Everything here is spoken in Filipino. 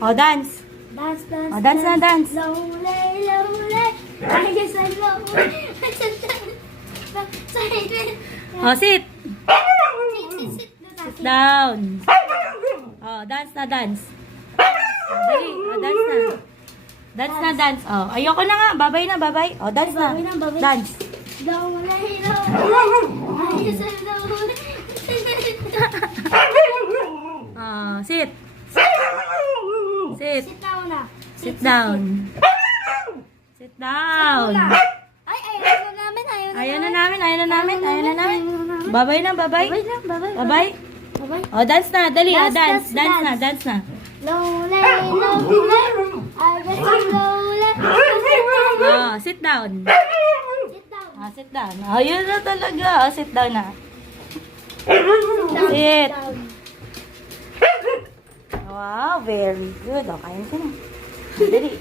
Oh, dance. Dance, dance, Oh, dance na, dance. Lonely, lonely. I guess I'm lonely. Oh, sit. Sit. Sit down. Oh, dance na, dance. Dali. Oh, dance na. Dance na, dance. Oh, ayoko na nga. Babay na, babay. Oh, dance na. Babay na, babay. Dance. Lonely, lonely. I guess I'm lonely. Oh, sit. Sit. Sit down na. Sit down. Sit down. Ay, ayaw na namin. Ayaw na namin. Babay na, babay. Babay na, babay. Babay. Babay. Oh, dance na. Dali. Oh, Dance, dance. dance, Dance na, dance. dance na. Lonely, lonely. I guess I'm lonely. Oh, sit down. Sit down. Ah, sit down. Oh, yun na talaga. Oh, sit down na. Down, Sit. down. Wow, very good. Oh, kaya ka na. Dali.